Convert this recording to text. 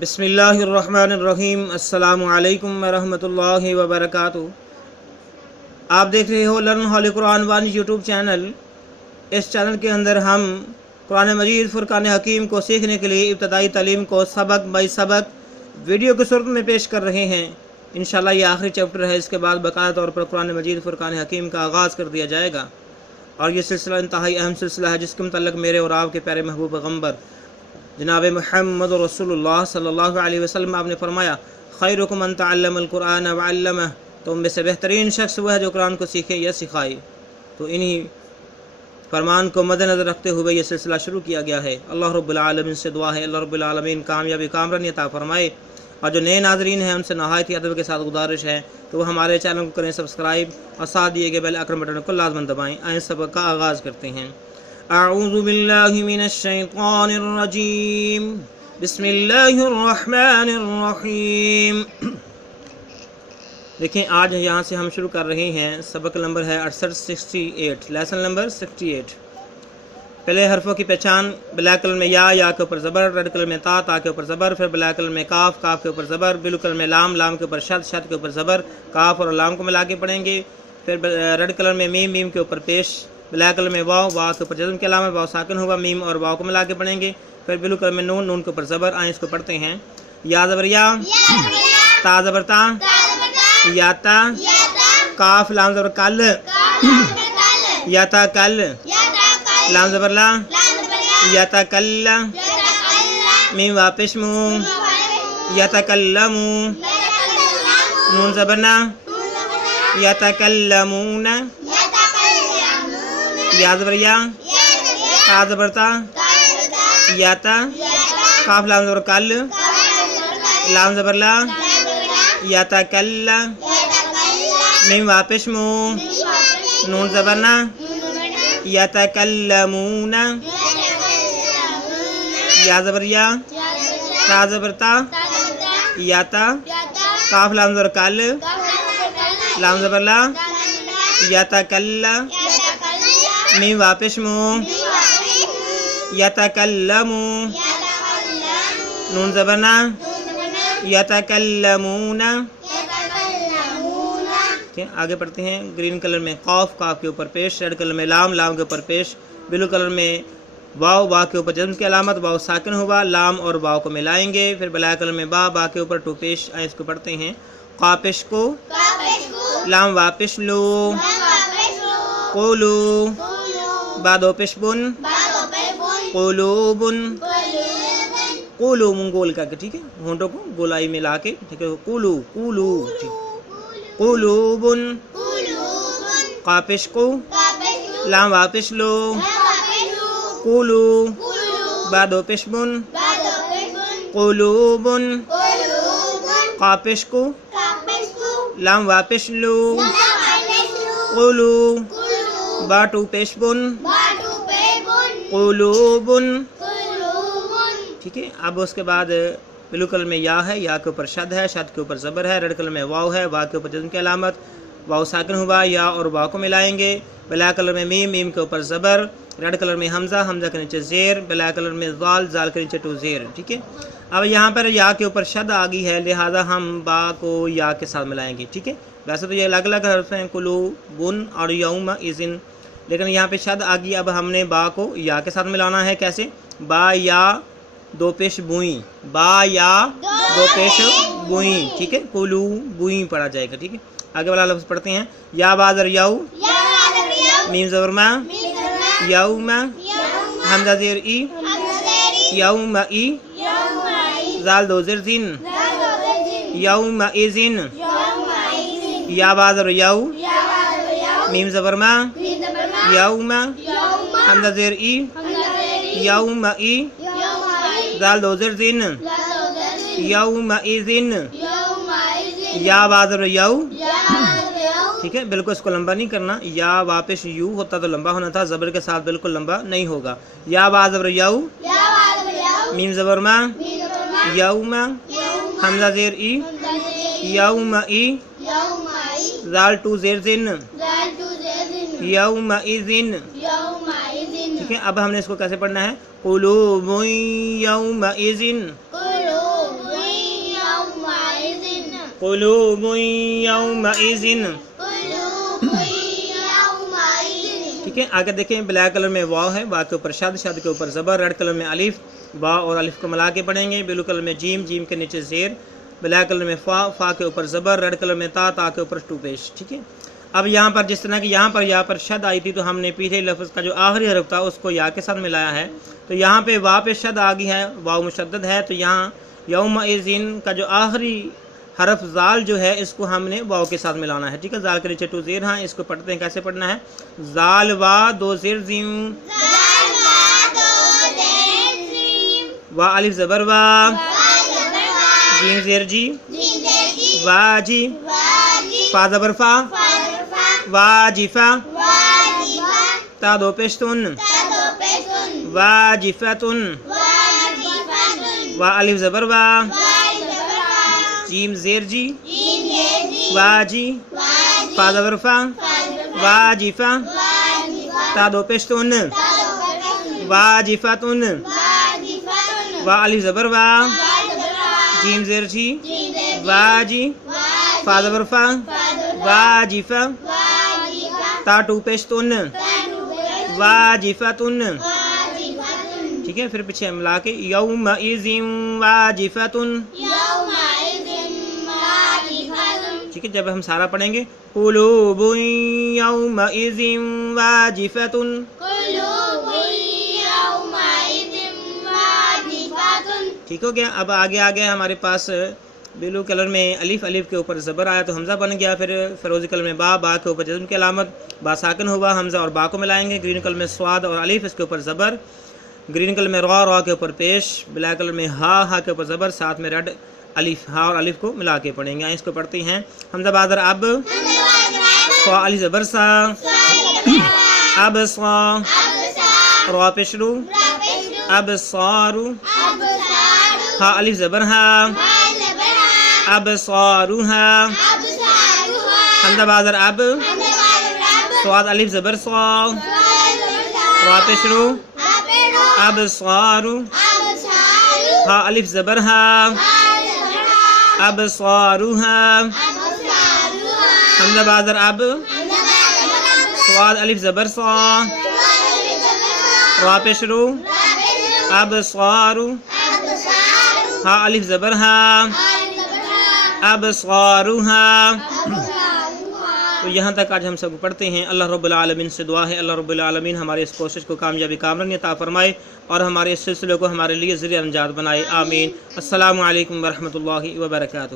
बिस्मिल्लाहिर्रहमानिर्रहीम। अस्सलामु अलैकुम वरहमतुल्लाहि वबरकातुहू। आप देख रहे हो लर्न हॉली कुरान वन यूट्यूब चैनल। इस चैनल के अंदर हम कुरान मजीद फुरकान हकीम को सीखने के लिए इब्तदाई तालीम को सबक बाई सबक वीडियो की सूरत में पेश कर रहे हैं। इंशाअल्लाह ये आखिरी चैप्टर है। इसके बाद बकाया तौर पर कुरान मजीद फुरकान हकीम का आगाज़ कर दिया जाएगा और ये सिलसिला इंतहाई अहम सिलसिला है, जिसके मुतल्लिक़ मेरे और आपके प्यारे महबूब पैगम्बर जनाब मुहम्मद रसूलुल्लाह सल्लल्लाहु अलैहि वसल्लम आपने फरमाया, खैरुकुम मन तअल्लमल कुरान व अल्लमह, तो उनमें से बेहतरीन शख्स वह है जो कुरान को सीखे या सिखाए। तो इन्हीं फरमान को मद्देनज़र रखते हुए यह सिलसिला शुरू किया गया है। अल्लाह रब्बुल आलमीन से दुआ है अल्लाह रब्बुल आलमीन कामयाबी कामरानी अता फरमाए। और जो नए नाज़रीन हैं उनसे नहायत ही अदब के साथ गुजारिश है तो वो हमारे चैनल को करें सब्सक्राइब और साथ दिए गए बेल आइकन बटन को लाज़मन दबाएँ। आइए सबक का आगाज़ करते हैं। अऊज़ु बिल्लाहि मिनश शैतानिर रजीम, बिस्मिल्लाहिर रहमानिर रहीम। देखें, आज यहाँ से हम शुरू कर रहे हैं। सबक नंबर है 68 लेसन नंबर 68। पहले हरफों की पहचान। ब्लैक कलर में या के ऊपर ज़बर, रेड कलर में ता के ऊपर ज़बर, फिर ब्लैक कलर में काफ के ऊपर ज़बर, ब्लू कलर में लाम के ऊपर शद के ऊपर ज़बर, काफ और लाम को मिला के पढ़ेंगे। फिर रेड कलर में मीम के ऊपर पेश, ब्लैक कलर में वाव के ऊपर जज़्म के अलावा वाव साकिन हुआ, मीम और वाव को मिला के पढ़ेंगे। फिर ब्लू कलर में नून के ऊपर ज़बर। आए इसको पढ़ते हैं। या ज़बर या, ता ज़बर ता, याता, काफ लाम ज़बर कल, याता कल, लाम ज़बर ला, याता कल्ला, मीम वापिश मुँह, याता कल्लमू, नून ज़बर ना, याता कल्लमूना, या ज़बर या, ता ज़बर ता, याता, काफ लाम ज़बर कल, लाम ज़बर ला, याता कल्ला, मीम वापिश मुँह, नून ज़बर ना, यतकल्लमूना, या ज़बर या, ता ज़बर ता, याता, काफ लाम ज़बर कल, लाम ज़बर ला, यतकल्ला, मीम वापिश मुँह, यतकल्लमू, नून ज़बर ना, यतकल्लमूना। आगे पढ़ते हैं। ग्रीन कलर में काफ के ऊपर पेश, रेड कलर में लाम के ऊपर पेश, ब्लू कलर में वाव के ऊपर जज़्म की अलामत, वाव साकिन हुआ, लाम और वाव को मिलाएंगे। फिर ब्लैक कलर में बा के ऊपर टू पेश। आए इसको पढ़ते हैं। कापिश को, लाम वापिश लो, कोलू, बादो पेश बुन, कोलूबुन, कोलू मुंह गोल करके, ठीक है, होंठों को गोलाई मिला के, ठीक है, कोलू, ठीक, कुलूबुन, कापिश को, लाम वापिश लो, कुलू, बादो पेशबुन, कुलूबुन, कापिश को, लाम वापिश लो, कुलू, बाटू पेशबुन, कुलूबुन। ठीक है। अब उसके बाद ब्लू कलर में या है, या के ऊपर शद है, शद के ऊपर ज़बर है, रेड कलर में वाव है, वाव के ऊपर जज़्म की अलामत, वाव साकिन हुआ, या और वाव को मिलाएंगे। ब्लैक कलर में मीम के ऊपर ज़बर, रेड कलर में हमज़ा के नीचे ज़ेर, ब्लैक कलर में ज़ाल के नीचे टू ज़ेर। ठीक है। अब यहाँ पर या के ऊपर शद आ गई है, लिहाजा हम बा को या के साथ मिलाएंगे। ठीक है। वैसे तो ये अलग अलग हर्फ हैं, कुलू बुन और यौम इज़िन, लेकिन यहाँ पर शद आ गई। अब हमने बा को या के साथ मिलाना है। कैसे? बा या दो पेश बुई, बा या दो पेश बुई। ठीक है। कुलू बुई पढ़ा जाएगा। ठीक है। आगे वाला लफ्ज़ पढ़ते हैं। या बाज़र याऊ, मीम ज़बर मा, यौमा, हमज़ा ज़ेर ई, यौमा ई, ज़ाल दो ज़ेर ज़िन, यौमा इज़िन, या बाज़र याऊ, मीम ज़बर मा, यौमा, हमज़ा ज़ेर ई, यौमा ई, ज़ाल दो ज़ेर ज़िन, यौमा इज़िन, या बाज़र याऊ। ठीक है। बिल्कुल इसको लंबा नहीं करना। या वापिश यू होता तो लंबा होना था, ज़बर के साथ बिल्कुल लंबा नहीं होगा। या बाज़र याऊ, मीम ज़बर मा, यौमा, हमज़ा ज़ेर ई, यौमा ई, ज़ाल टू ज़ेर ज़िन, यौमा इज़िन। ठीक है। अब हमने इसको कैसे पढ़ना है? कुलूबुन यौमइज़िन, قلوب یومئذ، ٹھیک ہے. آگے دیکھیں بلیک کلر میں واو ہے، واو کے اوپر شد، شد کے اوپر زبر، ریڈ کلر میں الف، واو اور الف کو ملا کے پڑھیں گے. بلو کلر میں جیم، جیم کے نیچے زیر، بلیک کلر میں فا، فا کے اوپر زبر، ریڈ کلر میں تا، تا کے اوپر ٹو پیش. ٹھیک ہے. اب یہاں پر جس طرح کہ یہاں پر شد آئی تھی تو ہم نے پیچھے لفظ کا جو آخری حرف تھا اس کو یا کے ساتھ ملایا ہے. تو یہاں پہ وا پہ شد آ گئی ہے، واو مشدد ہے، تو یہاں یومئذ کا جو آخری حرف زال جو ہے اس کو ہم نے واو کے ساتھ ملانا ہے. ٹھیک ہے. زال کے نیچے ٹو زیر ہیں، اس کو پڑھتے ہیں کیسے پڑھنا ہے. زال وا دو زیر زیوں، وا الف زبر وا، جیم زیر جی، وا جی، فا زبر فا، واجفا، تا دو پیشتن، واجفتن، وا الف زبر وا، جیم زیر جی، واجی، فا زبر فا، واجفا، تا دو پیشتن، واجفتن، وا الف زبر وا، جیم زیر جی، واجی، فا زبر فا، واجفا، تا ٹو پیشتن، واجفتن. ٹھیک ہے. پھر پیچھے ملا کے یومئذ واجفتن. ٹھیک ہے. جب ہم سارا پڑھیں گے قلوب یومئذ واجفتن. ٹھیک ہو گیا. اب آگے ہمارے پاس بلو کلر میں الف، الف کے اوپر زبر آیا تو حمزہ بن گیا. پھر فیروزی کلر میں با، با کے اوپر جزم کی علامت، با ساکن ہوا، حمزہ اور با کو ملائیں گے. گرین کلر میں سواد اور الف، اس کے اوپر زبر. گرین کلر میں را، را کے اوپر پیش. بلیک کلر میں ہا، ہا کے اوپر زبر، ساتھ میں ریڈ الف، ہا اور الف کو ملا کے پڑھیں گے. اس کو پڑھتے ہیں حمزہ بادر اب، سوا الف زبر سا، اب سوا، را پیش رو، اب سارو، ہا الف زبر ہا، اب صاروہا. حمزہ بادر اب، سواد الف زبر سوا، را پیش رو، اب صارو، ہا الف زبر ہا، اب صاروہا. حمزہ بادر اب، سواد الف زبر سوا، را پیش رو، اب صارو، ہا الف زبر ہا، اب صاروہا. تو یہاں تک آج ہم سب پڑھتے ہیں. اللہ رب العالمین سے دعا ہے اللہ رب العالمین ہماری اس کوشش کو کامیابی کامرانی عطا فرمائے اور ہمارے اس سلسلے کو ہمارے لیے ذریعہ نجات بنائے. آمین. السلام علیکم ورحمۃ اللہ وبرکاتہ.